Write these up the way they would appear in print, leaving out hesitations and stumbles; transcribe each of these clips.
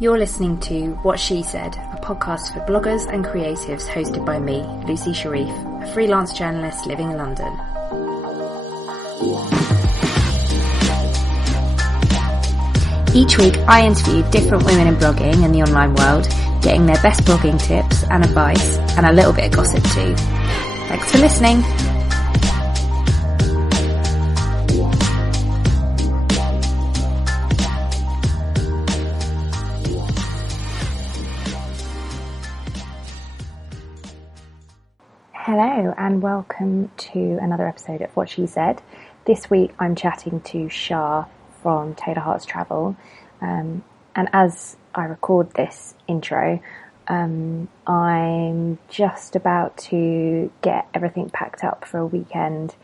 You're listening to What She Said, a podcast for bloggers and creatives hosted by me, Lucy Sharif, a freelance journalist living in London. Each week I interview different women in blogging and the online world, getting their best blogging tips and advice, and a little bit of gossip too. Thanks for listening. Hello and welcome to another episode of What She Said. This week I'm chatting to Char from Taylor Hearts Travel, and as I record this intro, I'm just about to get everything packed up for a weekend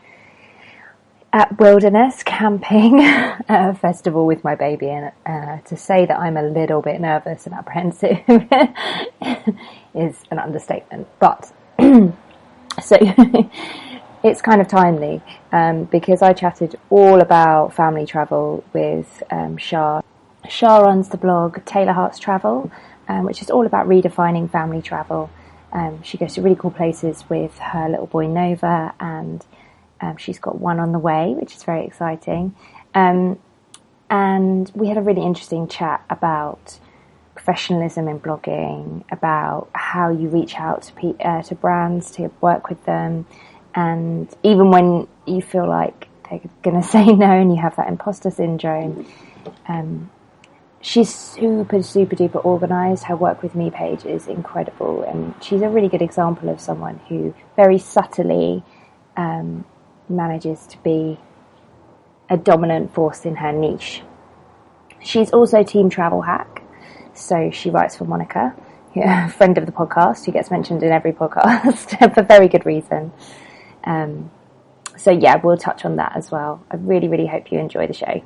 at Wilderness Camping Festival with my baby, and to say that I'm a little bit nervous and apprehensive is an understatement, but so it's kind of timely because I chatted all about family travel with Char. Char runs the blog Taylor Hearts Travel, which is all about redefining family travel. She goes to really cool places with her little boy Nova, and she's got one on the way, which is very exciting. And we had a really interesting chat about professionalism in blogging, about how you reach out to brands to work with them, and even when you feel like they're going to say no and you have that imposter syndrome. She's super duper organised. Her work with me page is incredible, and she's a really good example of someone who very subtly manages to be a dominant force in her niche. She's also Team Travel Hack. So she writes for Monica, a friend of the podcast, who gets mentioned in every podcast for very good reason. So yeah, we'll touch on that as well. I really, really hope you enjoy the show.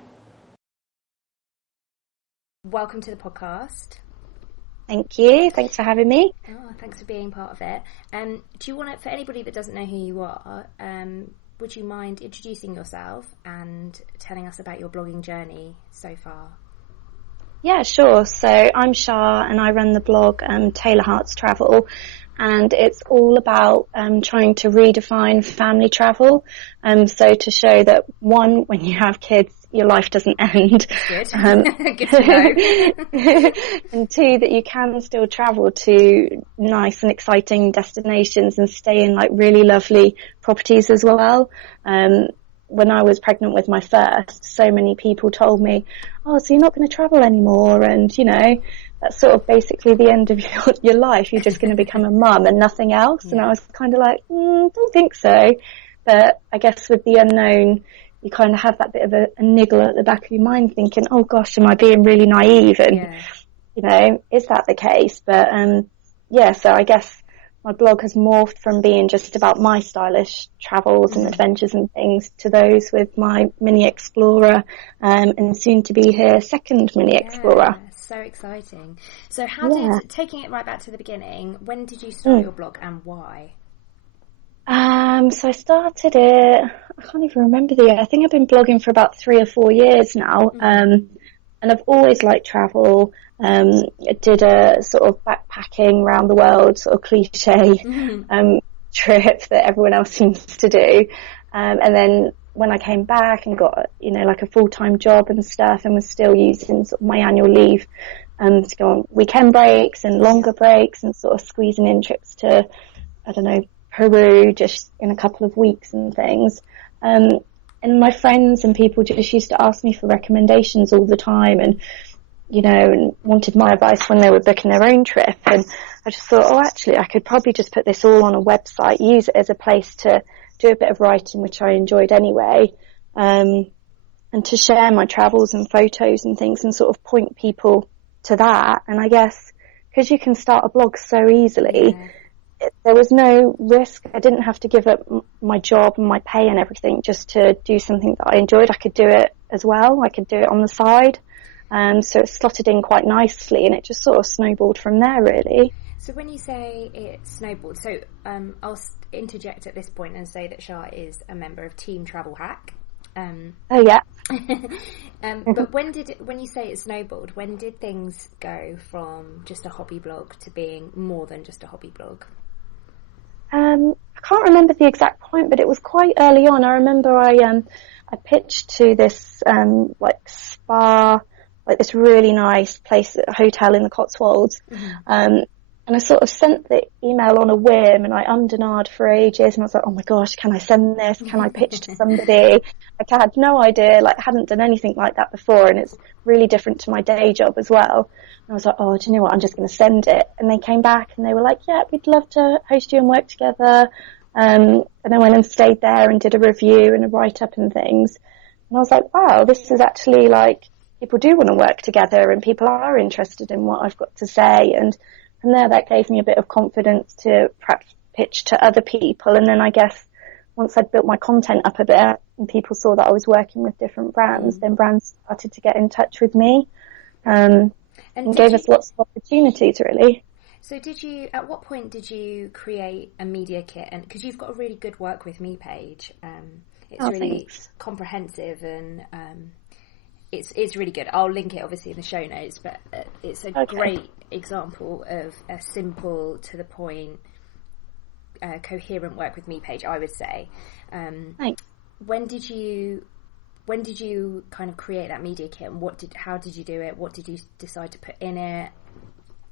Welcome to the podcast. Thank you. Thanks for having me. Oh, thanks for being part of it. Do you want to, for anybody that doesn't know who you are, would you mind introducing yourself and telling us about your blogging journey so far? Yeah, sure. So I'm Char and I run the blog Taylor Hearts Travel, and it's all about trying to redefine family travel. So to show that, one, when you have kids, your life doesn't end. Good. Good to know. And two, that you can still travel to nice and exciting destinations and stay in like really lovely properties as well. When I was pregnant with my first, so many people told me, oh, so you're not going to travel anymore, and you know, that's sort of basically the end of your life. You're just going to become a mum and nothing else. Yeah. And I was kind of like, don't think so. But I guess with the unknown, you kind of have that bit of a niggle at the back of your mind thinking, oh gosh, am I being really naive? And, you know, is that the case? But, yeah, so I guess my blog has morphed from being just about my stylish travels and adventures and things to those with my Mini Explorer, and soon to be here second Mini Explorer. So exciting. So taking it right back to the beginning, when did you start your blog and why? So I started it, I can't even remember the year. I think I've been blogging for about 3 or 4 years now. And I've always liked travel. I did a sort of backpacking around the world, sort of cliche trip that everyone else seems to do. And then when I came back and got, you know, like a full-time job and stuff, and was still using sort of my annual leave to go on weekend breaks and longer breaks and sort of squeezing in trips to, I don't know, Peru just in a couple of weeks and things. And my friends and people just used to ask me for recommendations all the time, and, you know, and wanted my advice when they were booking their own trip. And I just thought, oh, actually, I could probably just put this all on a website, use it as a place to do a bit of writing, which I enjoyed anyway, and to share my travels and photos and things and sort of point people to that. And I guess because you can start a blog so easily, there was no risk. I didn't have to give up my job and my pay and everything just to do something that I enjoyed. I could do it as well. I could do it on the side. So it slotted in quite nicely, and it just sort of snowballed from there, really. So when you say it snowballed, so I'll interject at this point and say that Char is a member of Team Travel Hack. Oh yeah. But when you say it snowballed, when did things go from just a hobby blog to being more than just a hobby blog? I can't remember the exact point, but it was quite early on. I remember I pitched to this like spa, like this really nice place, a hotel in the Cotswolds. And I sort of sent the email on a whim, and I ummed and ahed for ages, and I was like, oh my gosh, can I send this? Can I pitch to somebody? Like, I had no idea, like, I hadn't done anything like that before, and it's really different to my day job as well. And I was like, oh, do you know what? I'm just going to send it. And they came back and they were like, yeah, we'd love to host you and work together. And I went and stayed there and did a review and a write-up and things. And I was like, wow, this is actually like, people do want to work together and people are interested in what I've got to say. And from there, that gave me a bit of confidence to perhaps pitch to other people. And then I guess once I'd built my content up a bit and people saw that I was working with different brands, then brands started to get in touch with me and gave us lots of opportunities, really. So at what point did you create a media kit? And because you've got a really good Work With Me page, it's really comprehensive and it's really good. I'll link it obviously in the show notes, but it's a great example of a simple, to the point, coherent Work With Me page, I would say. Thanks. When did you kind of create that media kit, and how did you do it? What did you decide to put in it,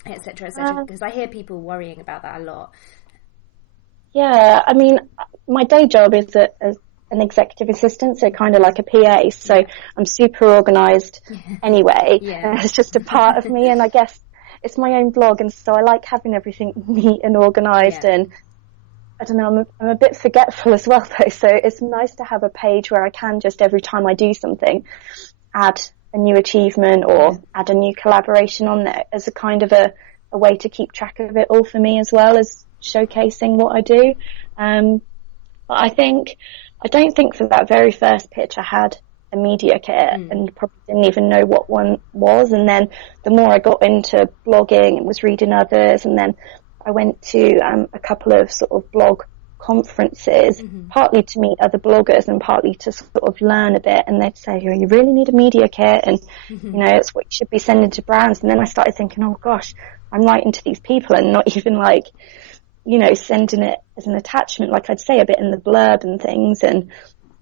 etc., etc.? Because I hear people worrying about that a lot. Yeah, I mean, my day job is an executive assistant, so kind of like a PA, so I'm super organised anyway. It's just a part of me, and I guess it's my own blog, and so I like having everything neat and organised, and I don't know, I'm a bit forgetful as well though, so it's nice to have a page where I can just, every time I do something, add a new achievement or add a new collaboration on there as a kind of a way to keep track of it all for me, as well as showcasing what I do. But I don't think for that very first pitch I had a media kit and probably didn't even know what one was. And then the more I got into blogging and was reading others, and then I went to a couple of sort of blog conferences, partly to meet other bloggers and partly to sort of learn a bit. And they'd say, oh, you really need a media kit, and you know, it's what you should be sending to brands. And then I started thinking, oh gosh, I'm writing to these people and not even like, you know, sending it as an attachment. Like, I'd say a bit in the blurb and things, and,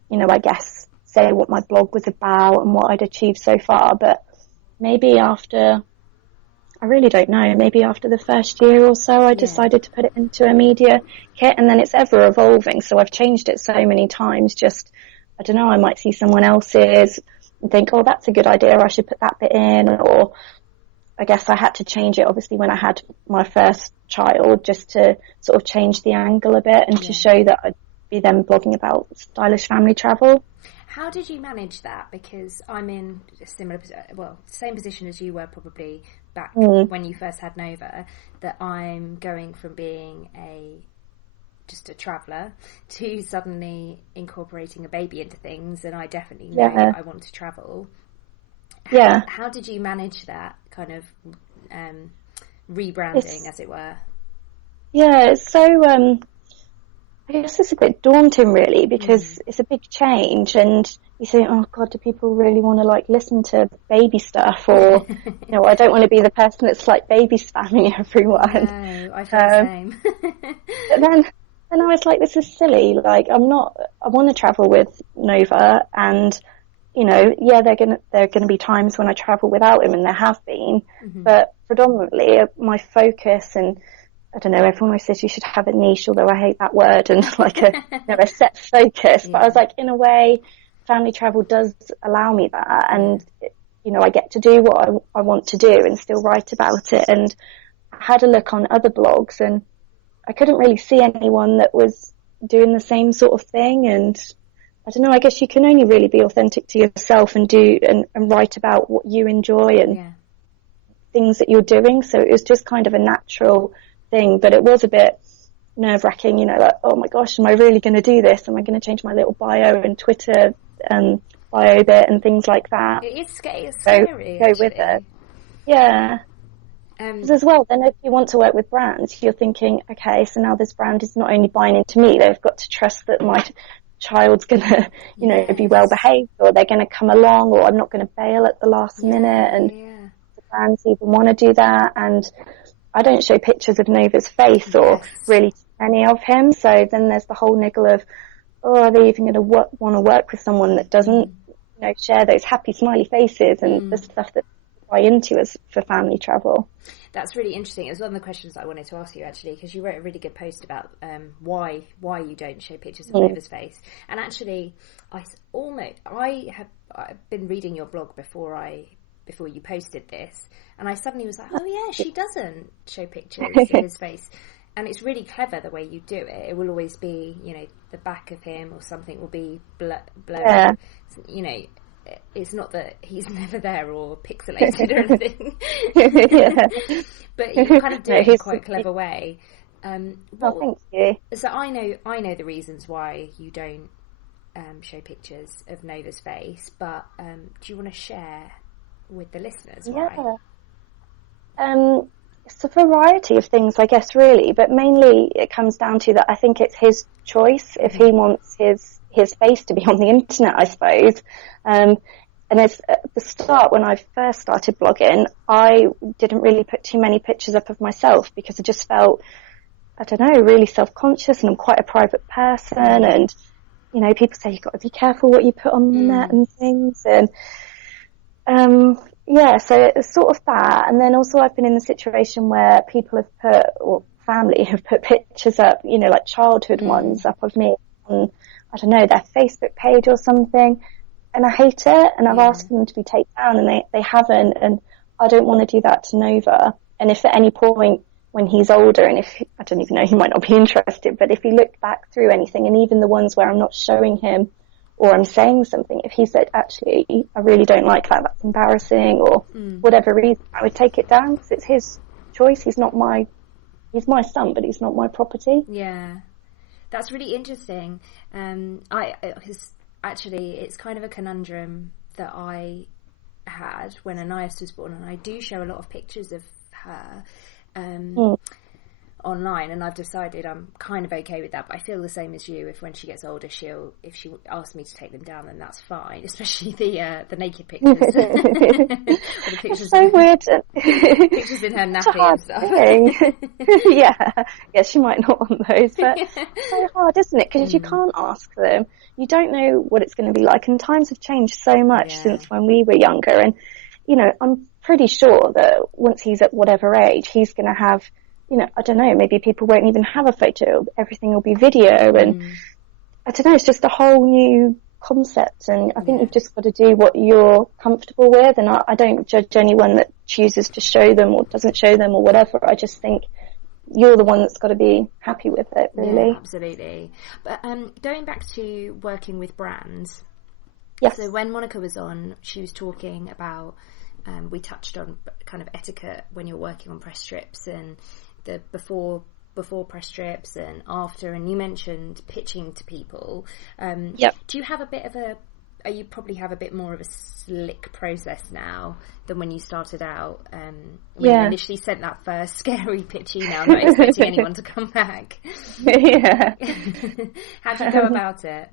you know, I guess say what my blog was about and what I'd achieved so far. But maybe after, I really don't know, maybe after the first year or so, I decided to put it into a media kit, and then it's ever evolving. So I've changed it so many times. Just, I don't know, I might see someone else's and think, oh, that's a good idea, I should put that bit in. Or I guess I had to change it, obviously, when I had my first child, just to sort of change the angle a bit and to show that I'd be then blogging about stylish family travel. How did you manage that? Because I'm in a same position as you were probably back when you first had Nova, that I'm going from being just a traveller to suddenly incorporating a baby into things, and I definitely know I want to travel. How did you manage that kind of rebranding, as it were? Yeah, so I guess it's a bit daunting, really, because it's a big change, and you say, oh God, do people really want to like listen to baby stuff? Or, you know, I don't want to be the person that's like baby spamming everyone. No, I feel the same. But then I was like, this is silly. Like, I want to travel with Nova, and, you know, there are gonna be times when I travel without him, and there have been, but predominantly my focus, and I don't know, everyone always says you should have a niche, although I hate that word, and like a set focus. But I was like, in a way, family travel does allow me that, and, you know, I get to do what I want to do and still write about it. And I had a look on other blogs, and I couldn't really see anyone that was doing the same sort of thing. And I don't know, I guess you can only really be authentic to yourself and do and write about what you enjoy and things that you're doing. So it was just kind of a natural thing, but it was a bit nerve-wracking, you know, like, oh my gosh, am I really going to do this? Am I going to change my little bio and Twitter bio bit and things like that? It's scary. Go with it. Yeah. Because as well, then if you want to work with brands, you're thinking, okay, so now this brand is not only buying into me, they've got to trust that child's gonna, be well behaved, or they're gonna come along, or I'm not gonna bail at the last minute, and the brands even want to do that. And I don't show pictures of Nova's face or really any of him. So then there's the whole niggle of, are they even going to want to work with someone that doesn't, share those happy smiley faces and the stuff that I buy into as for family travel. That's really interesting. It was one of the questions that I wanted to ask you, actually, because you wrote a really good post about why you don't show pictures of Nova's face. And actually, I've been reading your blog before you posted this, and I suddenly was like, oh yeah, she doesn't show pictures of his face. And it's really clever the way you do it. It will always be, the back of him or something will be blurred. Yeah. It's not that he's never there or pixelated or anything. But you kind of do it in quite a clever way. Thank you. So I know the reasons why you don't show pictures of Nova's face, but do you want to share with the listeners why? It's a variety of things, I guess, really, but mainly it comes down to that I think it's his choice if he wants his face to be on the internet, I suppose. And at the start, when I first started blogging, I didn't really put too many pictures up of myself because I just felt, I don't know, really self-conscious, and I'm quite a private person, and, people say you've got to be careful what you put on the net and things, and so it's sort of that. And then also I've been in the situation where people have put, or family have put pictures up, like childhood ones up of me on, I don't know, their Facebook page or something. And I hate it. And I've asked them to be taken down, and they haven't. And I don't want to do that to Nova. And if at any point when he's older, and if, I don't even know, he might not be interested, but if he looked back through anything, and even the ones where I'm not showing him or I'm saying something, if he said, actually, I really don't like that, that's embarrassing, or whatever reason, I would take it down, because it's his choice. He's my son, but he's not my property. Yeah, that's really interesting. Because actually, it's kind of a conundrum that I had when Anias was born, and I do show a lot of pictures of her online, and I've decided I'm kind of okay with that, but I feel the same as you. If when she gets older, if she asks me to take them down, then that's fine, especially the naked pictures. Or the pictures, so weird. Pictures in her nappy and stuff. Yeah, she might not want those, but it's so hard, isn't it? Because you can't ask them. You don't know what it's going to be like, and times have changed so much since when we were younger, and I'm pretty sure that once he's at whatever age, he's going to have, I don't know, maybe people won't even have a photo. Everything will be video. And I don't know, it's just a whole new concept. And I think you've just got to do what you're comfortable with. And I don't judge anyone that chooses to show them or doesn't show them or whatever. I just think you're the one that's got to be happy with it, really. Yeah, absolutely. But going back to working with brands. Yes. So when Monica was on, she was talking about, we touched on kind of etiquette when you're working on press strips, and the before press strips and after, and you mentioned pitching to people. Do you have you probably have a bit more of a slick process now than when you started out, when you initially sent that first scary pitch email, not expecting anyone to come back? How do you go about it?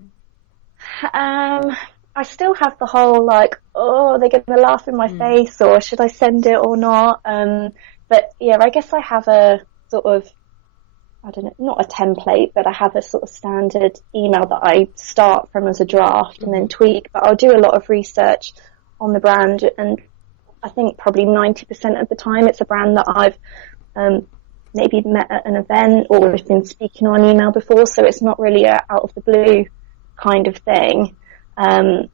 I still have the whole, like, oh, they're going to laugh in my face, or should I send it or not? But yeah, I guess I have a sort of, I don't know, not a template, but I have a sort of standard email that I start from as a draft and then tweak. But I'll do a lot of research on the brand, and I think probably 90% of the time it's a brand that I've maybe met at an event or we've been speaking on email before, so it's not really a out of the blue kind of thing. So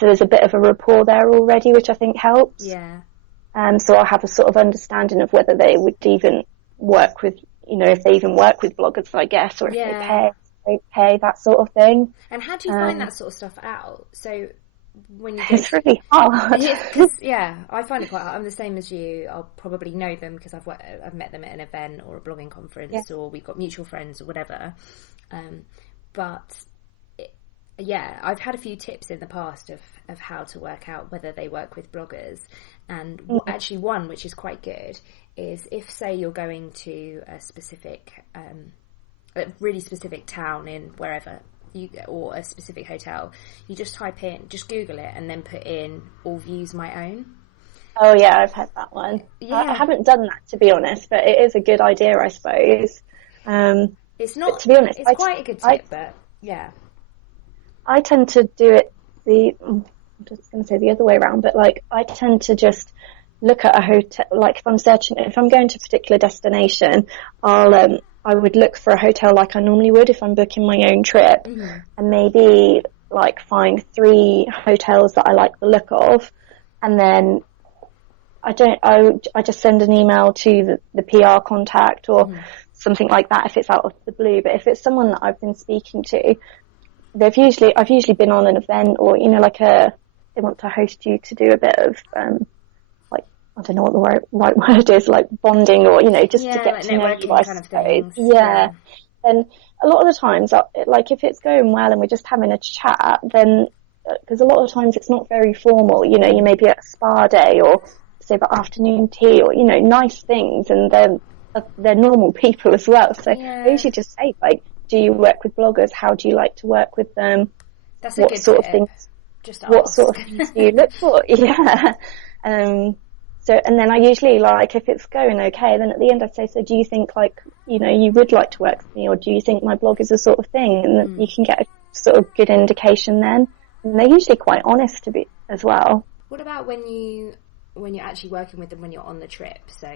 there's a bit of a rapport there already, which I think helps. Yeah. So I'll have a sort of understanding of whether they would even work with, if they even work with bloggers, I guess, or if they pay, that sort of thing. And how do you find that sort of stuff out? So when you it's really hard. I find it quite hard. I'm the same as you. I'll probably know them because I've met them at an event or a blogging conference, or we've got mutual friends or whatever. I've had a few tips in the past of how to work out whether they work with bloggers. And actually one, which is quite good, is if, say, you're going to a specific, a really specific town in wherever, or a specific hotel, you just just Google it and then put in all views my own. Oh yeah, I've had that one. Yeah. I haven't done that, to be honest, but it is a good idea, I suppose. It's not, to be honest, it's quite a good tip, but yeah. I tend to do it I'm just going to say the other way around, but like I tend to just look at a hotel, like if I'm going to a particular destination, I would look for a hotel like I normally would if I'm booking my own trip, mm-hmm. and maybe like find 3 hotels that I like the look of, and then I just send an email to the PR contact or mm-hmm. something like that if it's out of the blue. But if it's someone that I've been speaking to, I've usually been on an event, or like they want to host you to do a bit of like, I don't know what the right word is, like bonding, or just to get like to know you, I kind of things. Yeah. And a lot of the times, like if it's going well and we're just having a chat, then because a lot of times it's not very formal, you may be at a spa day or say the afternoon tea, or nice things, and they're normal people as well. So I usually just say, like, do you work with bloggers? How do you like to work with them? That's what sort of things? What sort of things do you look for? Yeah. So, and then I usually, like, if it's going okay, then at the end I say, so do you think, like, you would like to work with me, or do you think my blog is a sort of thing? And you can get a sort of good indication then. And they're usually quite honest to be as well. What about when you're actually working with them when you're on the trip? So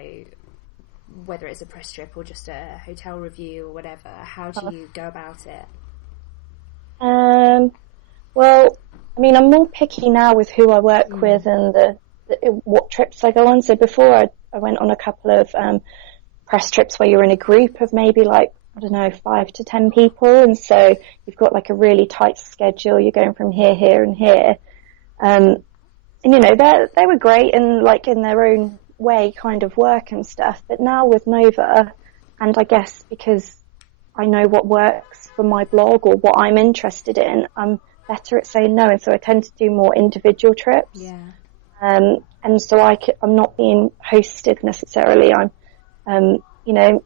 whether it's a press trip or just a hotel review or whatever, how do you go about it? Well, I mean, I'm more picky now with who I work with and what trips I go on. So before I went on a couple of press trips where you're in a group of maybe like, I don't know, 5 to 10 people, and so you've got like a really tight schedule. You're going from here, here, and here, and they were great and like in their own way, kind of work and stuff. But now with Nova, and I guess because I know what works for my blog or what I'm interested in, I'm better at saying no, and so I tend to do more individual trips. Yeah. And so I'm not being hosted necessarily.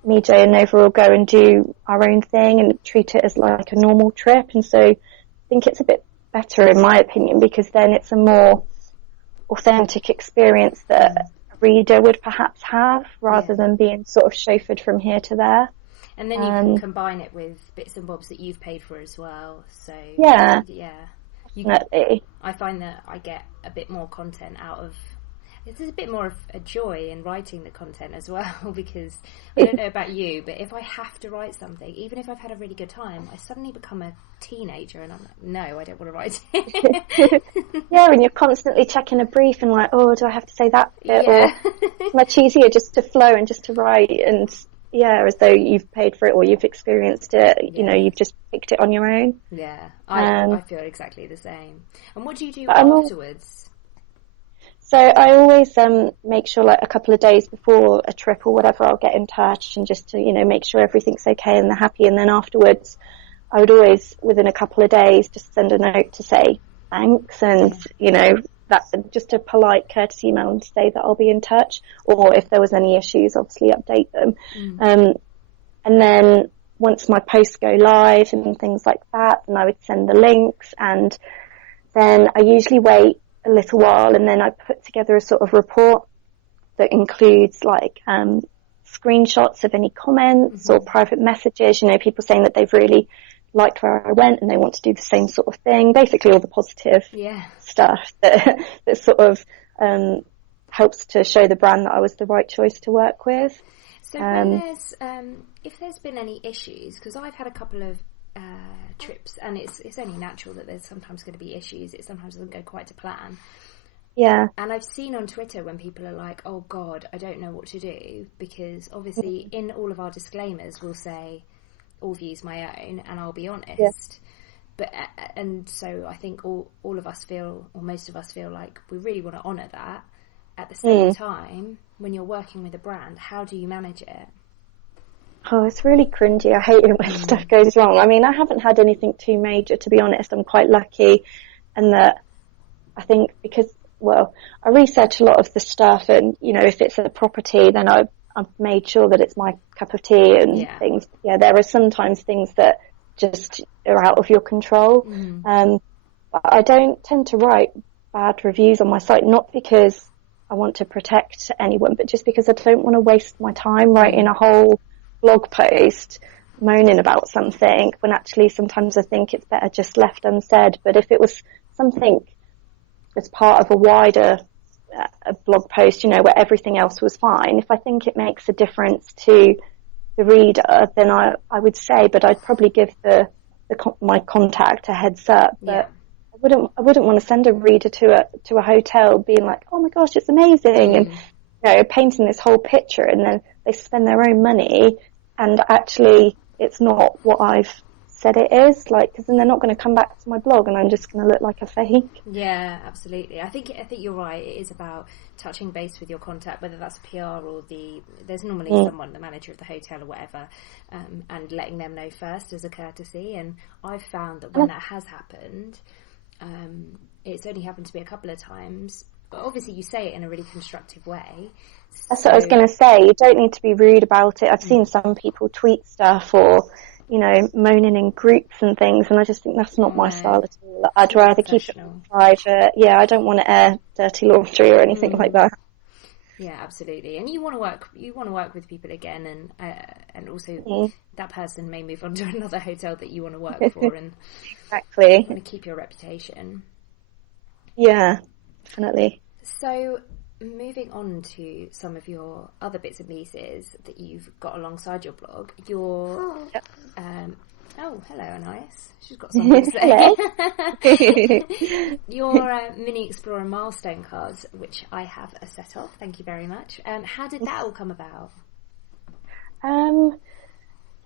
Me, Jay, and Nova will go and do our own thing and treat it as like a normal trip. And so I think it's a bit better, in my opinion, because then it's a more authentic experience that a reader would perhaps have, rather than being sort of chauffeured from here to there. And then you can combine it with bits and bobs that you've paid for as well. So Definitely. I find that I get a bit more content out of. There's a bit more of a joy in writing the content as well, because I don't know about you, but if I have to write something, even if I've had a really good time, I suddenly become a teenager and I'm like, no, I don't want to write it. Yeah, and you're constantly checking a brief and like, oh, do I have to say that bit? Or it's much easier just to flow and just to write, and as though you've paid for it or you've experienced it, you've just picked it on your own. Yeah, I feel exactly the same. And what do you do afterwards? So I always make sure, like, a couple of days before a trip or whatever, I'll get in touch and just to, make sure everything's okay and they're happy. And then afterwards, I would always, within a couple of days, just send a note to say thanks and, that just a polite courtesy email and say that I'll be in touch. Or if there was any issues, obviously update them. And then once my posts go live and things like that, then I would send the links, and then I usually wait a little while, and then I put together a sort of report that includes like screenshots of any comments or private messages, people saying that they've really liked where I went and they want to do the same sort of thing. Basically all the positive stuff that sort of helps to show the brand that I was the right choice to work with. So when if there's been any issues, because I've had a couple of trips, and it's only natural that there's sometimes going to be issues. It sometimes doesn't go quite to plan. Yeah. And I've seen on Twitter when people are like, oh God, I don't know what to do, because obviously in all of our disclaimers we'll say all views my own, and I'll be honest. Yeah. But and so I think all of us feel, or most of us feel, like we really want to honour that. At the same time, when you're working with a brand, how do you manage it? Oh, it's really cringy. I hate it when stuff goes wrong. I mean, I haven't had anything too major, to be honest. I'm quite lucky, and that I think because, I research a lot of the stuff, and, if it's a property, then I've made sure that it's my cup of tea and things. Yeah, there are sometimes things that just are out of your control. But I don't tend to write bad reviews on my site, not because I want to protect anyone, but just because I don't want to waste my time writing a whole blog post moaning about something, when actually sometimes I think it's better just left unsaid. But if it was something that's part of a wider blog post, you know, where everything else was fine, if I think it makes a difference to the reader, then I would say, but I'd probably give my contact a heads up. But I wouldn't want to send a reader to a hotel being like, oh my gosh, it's amazing, and, you know, painting this whole picture, and then they spend their own money and actually it's not what I've said it is, like, because then they're not going to come back to my blog and I'm just going to look like a fake. Yeah, absolutely. I think you're right. It is about touching base with your contact, whether that's PR or there's normally someone, the manager of the hotel or whatever, and letting them know first as a courtesy. And I've found that when that has happened, it's only happened to me a couple of times, but obviously you say it in a really constructive way. That's what I was going to say. You don't need to be rude about it. I've seen some people tweet stuff or, you know, moaning in groups and things, and I just think that's not my style at all. I'd rather keep it private. Yeah, I don't want to air dirty laundry or anything like that. Yeah, absolutely. And you want to work with people again, and also that person may move on to another hotel that you want to work for, and exactly, you want to keep your reputation. Yeah, definitely. So, moving on to some of your other bits and pieces that you've got alongside your blog, your oh, hello, Anais. She's got something to say. Your Mini Explorer milestone cards, which I have a set of. Thank you very much. How did that all come about?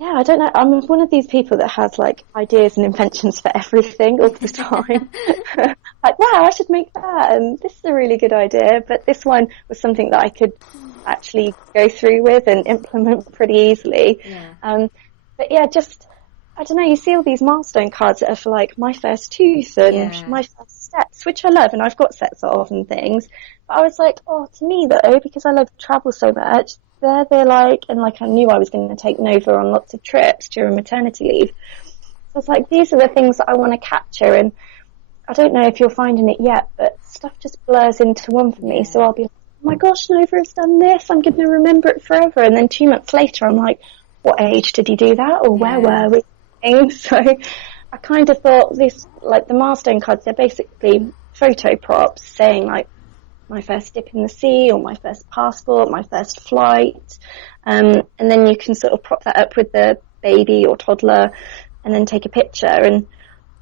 Yeah, I don't know. I'm one of these people that has like ideas and inventions for everything all the time. Like, wow, I should make that, and this is a really good idea. But this one was something that I could actually go through with and implement pretty easily. Yeah. But yeah, just, I don't know, you see all these milestone cards that are for like my first tooth and my first steps, which I love, and I've got sets of and things. But I was like, oh, to me though, because I love to travel so much, they're like, and like I knew I was going to take Nova on lots of trips during maternity leave. So I was like, these are the things that I want to capture, and I don't know if you're finding it yet, but stuff just blurs into one for me. So I'll be like, oh my gosh, Nova has done this, I'm going to remember it forever. And then 2 months later, I'm like, what age did he do that? Or where were we? So I kind of thought this, like the milestone cards, they're basically photo props saying like my first dip in the sea or my first passport, my first flight. And then you can sort of prop that up with the baby or toddler and then take a picture.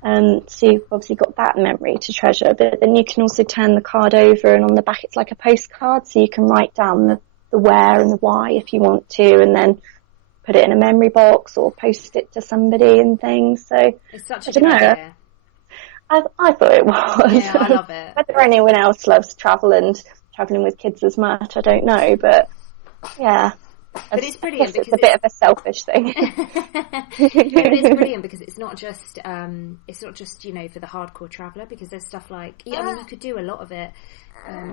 And so you've obviously got that memory to treasure, but then you can also turn the card over, and on the back it's like a postcard, so you can write down the where and the why if you want to, and then put it in a memory box or post it to somebody and things. So it's such a good idea. I thought it was. Yeah, I love it. Whether anyone else loves travelling with kids as much, I don't know, but yeah. But it's brilliant because it's a bit of a selfish thing. But it's brilliant because it's not just you know, for the hardcore traveller, because there's stuff like, I mean, you could do a lot of it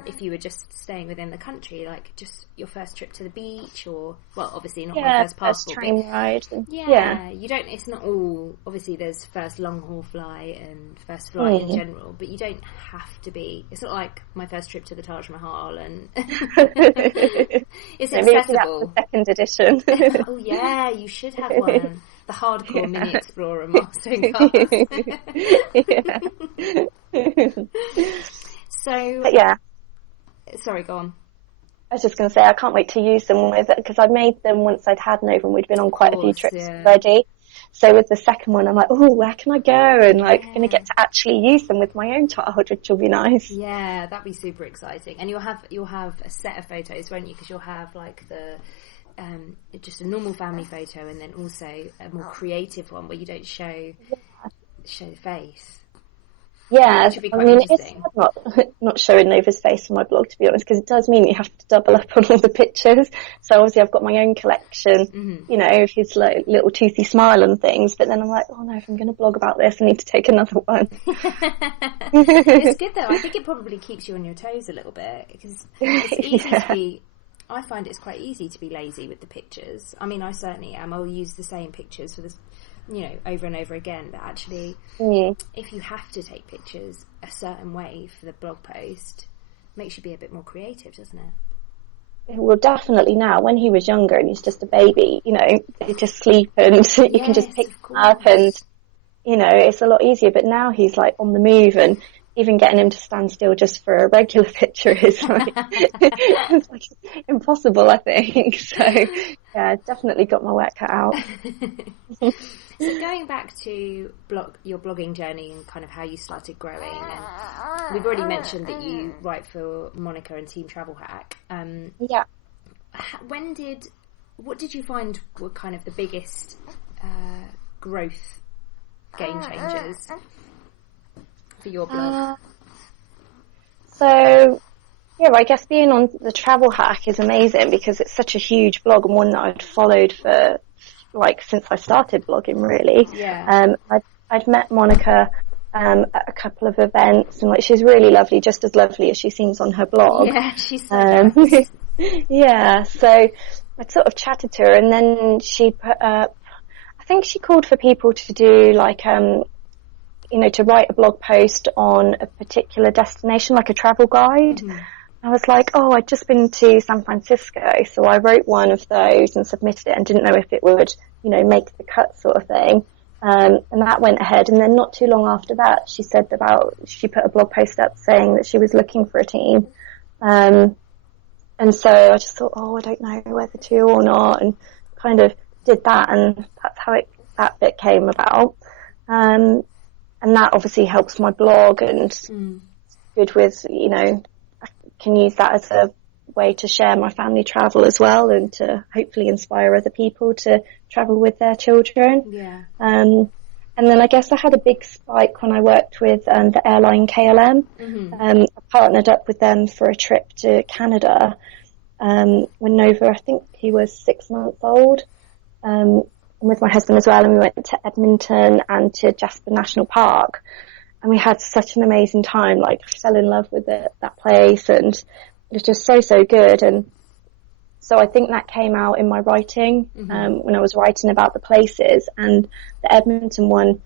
if you were just staying within the country, like just your first trip to the beach, or, well, obviously not my first passport, train ride. You don't, it's not all, obviously there's first long haul flight and first flight in general, but you don't have to be, it's not like my first trip to the Taj Mahal, and it's accessible. Second edition. Oh yeah, you should have one. The hardcore Mini Explorer milestone card. So, but yeah. Sorry, go on. I was just going to say, I can't wait to use them because I made them once I'd had Nova and we'd been on quite a few trips already. So with the second one, I'm like, oh, where can I go? And like, going to get to actually use them with my own child, which will be nice. Yeah, that'd be super exciting. And you'll have a set of photos, won't you? Because you'll have like the just a normal family photo, and then also a more creative one where you don't show the face. Yeah, I mean, it's not showing Nova's face on my blog, to be honest, because it does mean you have to double up on all the pictures. So obviously I've got my own collection, you know, of his like, little toothy smile and things, but then I'm like, oh no, if I'm going to blog about this, I need to take another one. It's good though. I think it probably keeps you on your toes a little bit, because it's easy to be, I find it's quite easy to be lazy with the pictures. I mean, I certainly am. I'll use the same pictures for over and over again, that actually, if you have to take pictures a certain way for the blog post, it makes you be a bit more creative, doesn't it? Well, definitely now. When he was younger and he's just a baby, they just sleep and you can just pick him up and, it's a lot easier. But now he's like on the move, and even getting him to stand still just for a regular picture is like, it's like impossible, I think. So, yeah, definitely got my work cut out. So going back to your blogging journey and kind of how you started growing, and we've already mentioned that you write for Monica and Team Travel Hack. Yeah. What did you find were kind of the biggest growth game changers for your blog? So, yeah, I guess being on the Travel Hack is amazing because it's such a huge blog and one that I'd followed for since I started blogging, really. Yeah. I'd met Monica at a couple of events, and she's really lovely, just as lovely as she seems on her blog. Yeah, she's so nice. Yeah, so I'd sort of chatted to her, and then she put up, I think she called for people to do to write a blog post on a particular destination, like a travel guide. Mm-hmm. I was like, I'd just been to San Francisco, so I wrote one of those and submitted it and didn't know if it would, make the cut sort of thing. And that went ahead. And then not too long after that, she put a blog post up saying that she was looking for a team. And so I just thought, I don't know whether to or not, and kind of did that, and that's how that bit came about. And that obviously helps my blog and good with, I can use that as a way to share my family travel as well, and to hopefully inspire other people to travel with their children. Yeah. And then I guess I had a big spike when I worked with the airline KLM. Mm-hmm. I partnered up with them for a trip to Canada when Nova, I think he was 6 months old, and with my husband as well, and we went to Edmonton and to Jasper National Park. And we had such an amazing time. I fell in love with that place, and it was just so, so good. And so I think that came out in my writing, when I was writing about the places. And the Edmonton one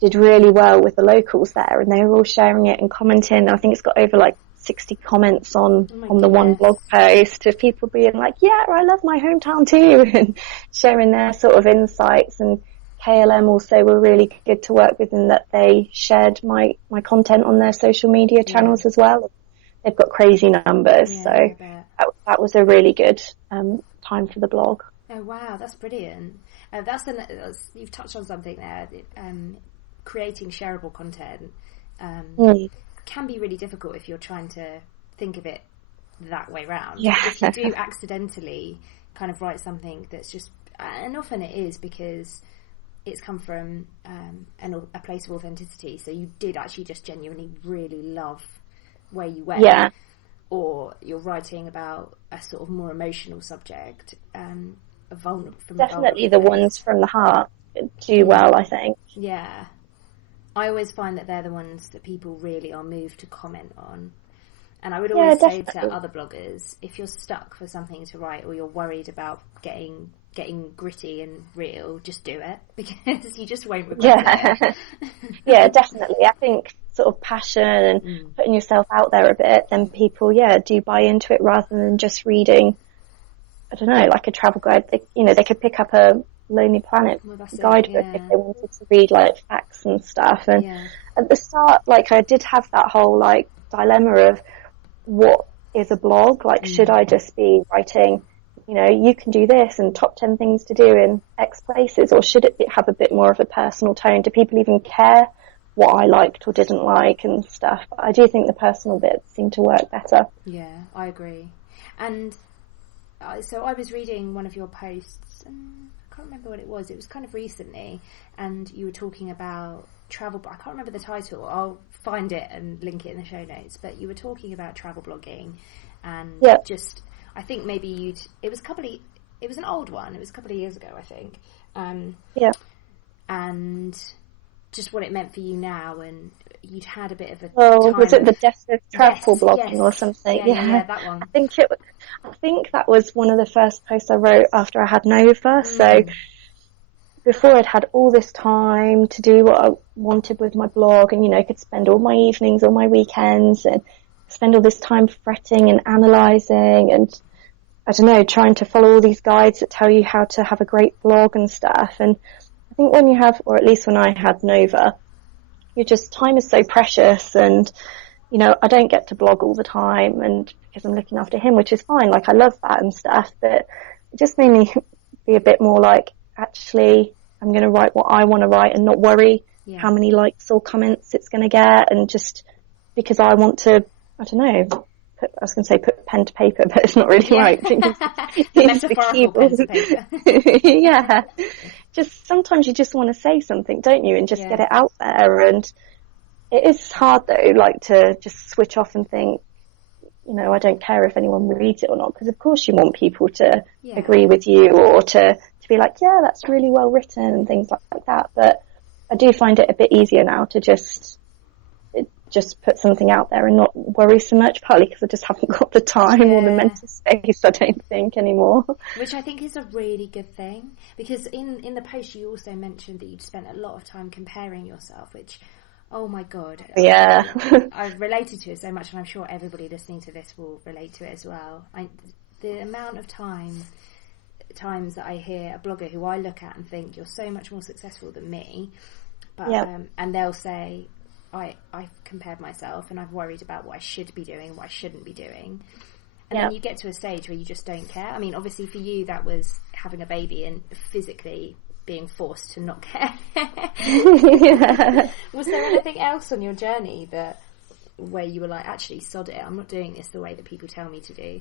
did really well with the locals there, and they were all sharing it and commenting. I think it's got over 60 comments on the one blog post of people being like, yeah, I love my hometown too, and sharing their sort of insights. And KLM also were really good to work with in that they shared my content on their social media channels as well. They've got crazy numbers, so that was a really good time for the blog. Oh wow, that's brilliant. You've touched on something there. Creating shareable content can be really difficult if you're trying to think of it that way round. Yeah. If you do accidentally kind of write something that's just, and often it is because it's come from a place of authenticity, so you did actually just genuinely really love where you went, or you're writing about a sort of more emotional subject, definitely the ones from the heart do well, I think. Yeah, I always find that they're the ones that people really are moved to comment on. And I would always say to other bloggers, if you're stuck for something to write, or you're worried about getting gritty and real, just do it, because you just won't regret it. Yeah, definitely. I think sort of passion and putting yourself out there a bit, then people, do buy into it rather than just reading, I don't know, like a travel guide. They could pick up a Lonely Planet guidebook if they wanted to read facts and stuff. And at the start, I did have that whole dilemma of what is a blog? Should I just be writing, you can do this and top 10 things to do in X places, or should it have a bit more of a personal tone? Do people even care what I liked or didn't like and stuff? But I do think the personal bits seem to work better. Yeah, I agree. And so I was reading one of your posts, I can't remember what it was kind of recently, and you were talking about travel, but I can't remember the title. I'll find it and link it in the show notes. But you were talking about travel blogging, and just, I think maybe it was an old one. It was a couple of years ago, I think. And just what it meant for you now, and you'd had a bit of a time. Was it the death of travel blogging or something? Yeah, that one. I think that was one of the first posts I wrote after I had Nova. So before I'd had all this time to do what I wanted with my blog, and, you know, could spend all my evenings, all my weekends, and spend all this time fretting and analysing and, I don't know, trying to follow all these guides that tell you how to have a great blog and stuff. And I think when you have, or at least when I had Nova, time is so precious, and, you know, I don't get to blog all the time, and because I'm looking after him, which is fine, like I love that and stuff, but it just made me be a bit more like, actually, I'm going to write what I want to write and not worry how many likes or comments it's going to get, and just because I want to, I don't know, put pen to paper, but it's not really right. Metaphorical pen to paper. Yeah. Just sometimes you just want to say something, don't you, and just get it out there. And it is hard though, like to just switch off and think, you know, I don't care if anyone reads it or not, because of course you want people to agree with you, or to be like, yeah, that's really well written and things like that. But I do find it a bit easier now to just put something out there and not worry so much, partly because I just haven't got the time or the mental space, I don't think, anymore. Which I think is a really good thing, because in the post you also mentioned that you'd spent a lot of time comparing yourself, which, oh my God. Yeah. I've related to it so much, and I'm sure everybody listening to this will relate to it as well. The amount of times that I hear a blogger who I look at and think, you're so much more successful than me, but and they'll say, I've compared myself and I've worried about what I should be doing, what I shouldn't be doing. And then you get to a stage where you just don't care. I mean, obviously for you, that was having a baby and physically being forced to not care. Was there anything else on your journey where you were like, actually, sod it, I'm not doing this the way that people tell me to do?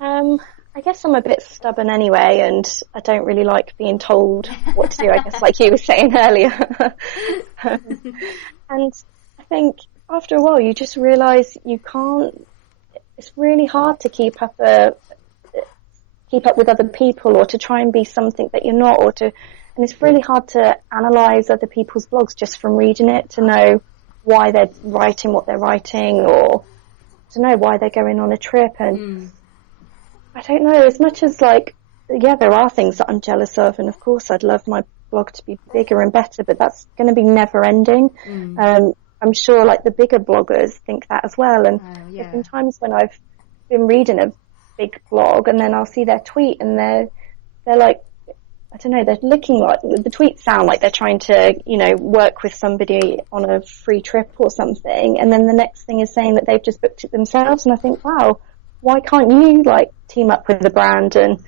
I guess I'm a bit stubborn anyway, and I don't really like being told what to do, I guess, like you were saying earlier. And I think after a while you just realise you can't, it's really hard to keep up with other people, or to try and be something that you're not, and it's really hard to analyse other people's blogs just from reading it, to know why they're writing what they're writing, or to know why they're going on a trip. And I don't know, as much as like, there are things that I'm jealous of, and of course I'd love my blog to be bigger and better, but that's going to be never ending. I'm sure like the bigger bloggers think that as well, and there's been times when I've been reading a big blog and then I'll see their tweet and they're like, I don't know, they're looking like, the tweets sound like they're trying to, you know, work with somebody on a free trip or something, and then the next thing is saying that they've just booked it themselves, and I think, wow, why can't you like team up with the brand and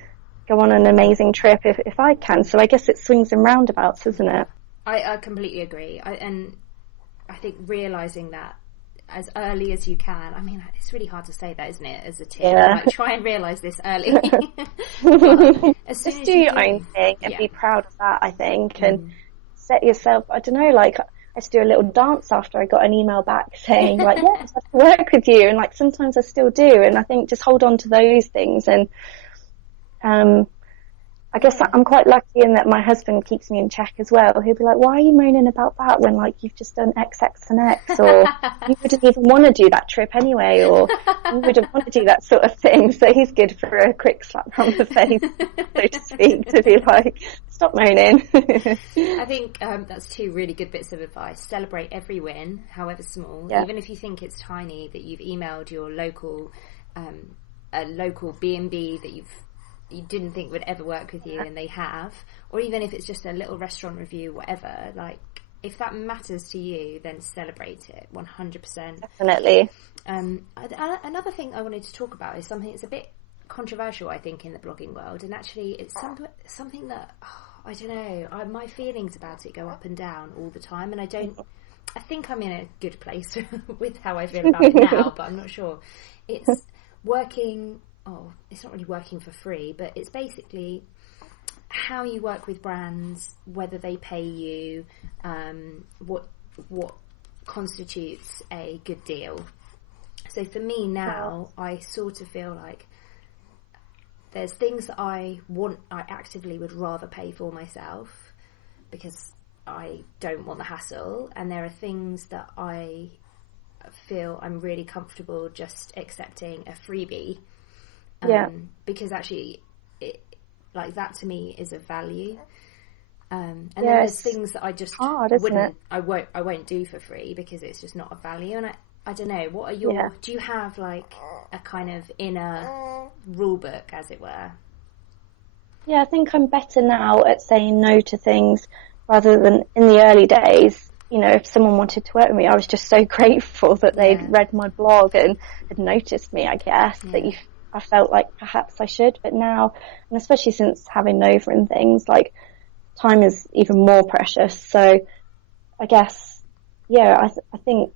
go on an amazing trip if I can? So I guess it swings and roundabouts, isn't it? I completely agree. And I think realising that as early as you can, I mean, it's really hard to say that, isn't it, as a teen? Like, try and realise this early. As soon just as do your own thing and be proud of that, I think, and set yourself, I don't know, like, I used to do a little dance after I got an email back saying, like, yes, I have to work with you, and like sometimes I still do, and I think just hold on to those things. And I guess I'm quite lucky in that my husband keeps me in check as well. He'll be like, why are you moaning about that when like you've just done X, X and X, or you wouldn't even want to do that trip anyway, or you wouldn't want to do that sort of thing. So he's good for a quick slap on the face, so to speak, to be like, stop moaning. I think that's two really good bits of advice. Celebrate every win, however small, even if you think it's tiny, that you've emailed your local a local B&B that you didn't think would ever work with you and they have, or even if it's just a little restaurant review, whatever, like if that matters to you, then celebrate it 100%. Definitely. Another thing I wanted to talk about is something that's a bit controversial, I think, in the blogging world, and actually it's something that I don't know, my feelings about it go up and down all the time, and I think I'm in a good place with how I feel about it now, but I'm not sure. It's it's not really working for free, but it's basically how you work with brands, whether they pay you, what constitutes a good deal. So for me now, I sort of feel like there's things that I actively would rather pay for myself because I don't want the hassle, and there are things that I feel I'm really comfortable just accepting a freebie. Because actually, like that to me is a value. And then there's things that I just I won't do for free because it's just not a value. And I don't know, what are do you have like a kind of inner rule book, as it were? Yeah, I think I'm better now at saying no to things rather than in the early days. You know, if someone wanted to work with me, I was just so grateful that they'd read my blog and had noticed me, I guess, that I felt like perhaps I should. But now, and especially since having Nova and things, like, time is even more precious. So I guess, I think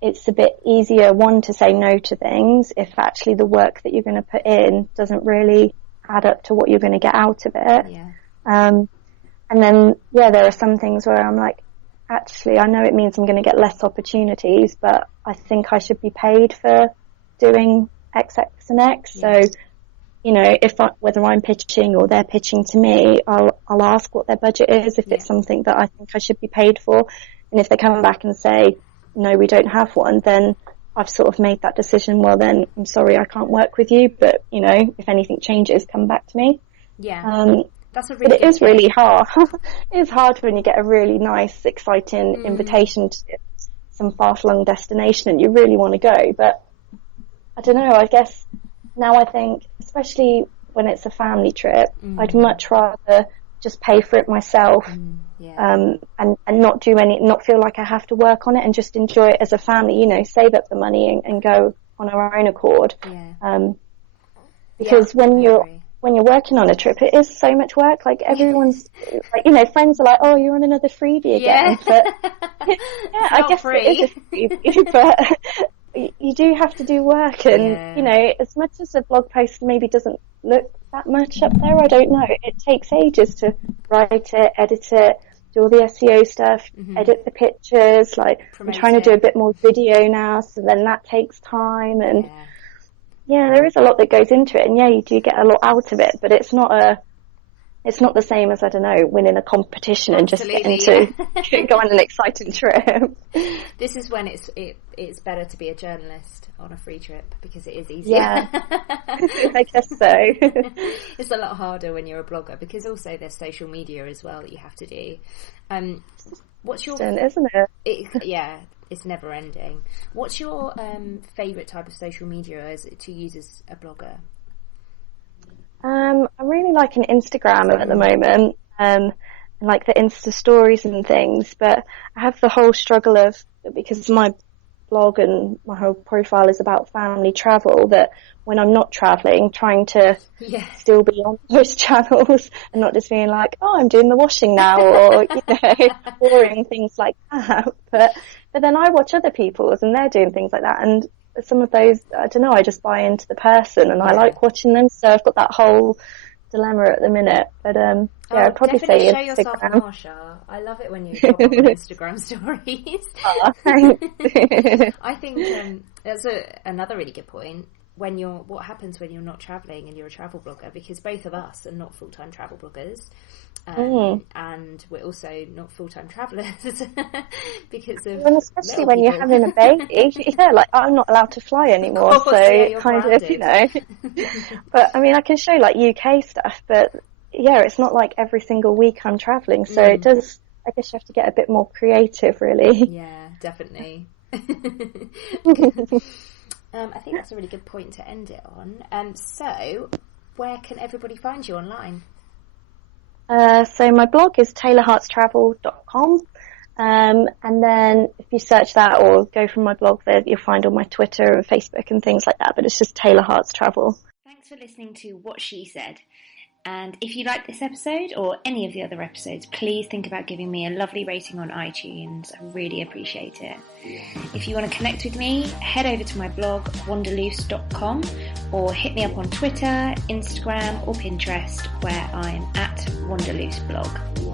it's a bit easier, one, to say no to things if actually the work that you're going to put in doesn't really add up to what you're going to get out of it. And then, there are some things where I'm like, actually, I know it means I'm going to get less opportunities, but I think I should be paid for doing X, X and X. So, you know, whether I'm pitching or they're pitching to me, I'll ask what their budget is if it's something that I think I should be paid for. And if they come back and say, no, we don't have one, then I've sort of made that decision. Well, then I'm sorry, I can't work with you. But, you know, if anything changes, come back to me. That's a really but it is really hard. It is hard when you get a really nice, exciting invitation to some far-flung destination and you really want to go. But I don't know, I guess now I think, especially when it's a family trip, I'd much rather just pay for it myself and not feel like I have to work on it and just enjoy it as a family, you know, save up the money and go on our own accord. Because when you're working on a trip, it is so much work. Like, everyone's, like, you know, friends are like, oh, you're on another freebie again. But I guess it is a freebie, but you do have to do work. And, you know, as much as a blog post maybe doesn't look that much up there, I don't know. It takes ages to write it, edit it, do all the SEO stuff, edit the pictures. Like, I'm trying to do a bit more video now, so then that takes time. And there is a lot that goes into it, and you do get a lot out of it, but it's not the same as, I don't know, winning a competition and just getting to go on an exciting trip. This is when it's better to be a journalist on a free trip, because it is easier. I guess so. It's a lot harder when you're a blogger, because also there's social media as well that you have to do. What's your isn't it? It's never ending. What's your favourite type of social media to use as a blogger? I'm really liking Instagram at the moment, and like the Insta stories and things, but I have the whole struggle of, because my blog and my whole profile is about family travel, that when I'm not travelling, trying to still be on those channels and not just being like, oh, I'm doing the washing now, or, you know, boring things like that. But then I watch other people's and they're doing things like that, and some of those, I don't know, I just buy into the person and I like watching them, so I've got that whole dilemma at the minute. But I'd probably say show yourself more, Char. I love it when you pop up on Instagram stories. Oh, thanks. I think that's another really good point. What happens when you're not travelling and you're a travel blogger, because both of us are not full-time travel bloggers, and we're also not full-time travellers because of, and especially when you're having a baby, like, I'm not allowed to fly anymore, so kind of, you know. But I mean, I can show like UK stuff, but it's not like every single week I'm travelling, so it does, I guess you have to get a bit more creative, really. Yeah, definitely. I think that's a really good point to end it on. So, where can everybody find you online? So my blog is taylorhartstravel.com, and then if you search that or go from my blog there, you'll find all my Twitter and Facebook and things like that, but it's just Taylor Harts Travel. Thanks for listening to What She Said. And if you like this episode or any of the other episodes, please think about giving me a lovely rating on iTunes. I really appreciate it. If you want to connect with me, head over to my blog, wanderloose.com, or hit me up on Twitter, Instagram, or Pinterest, where I'm at wanderlooseblog.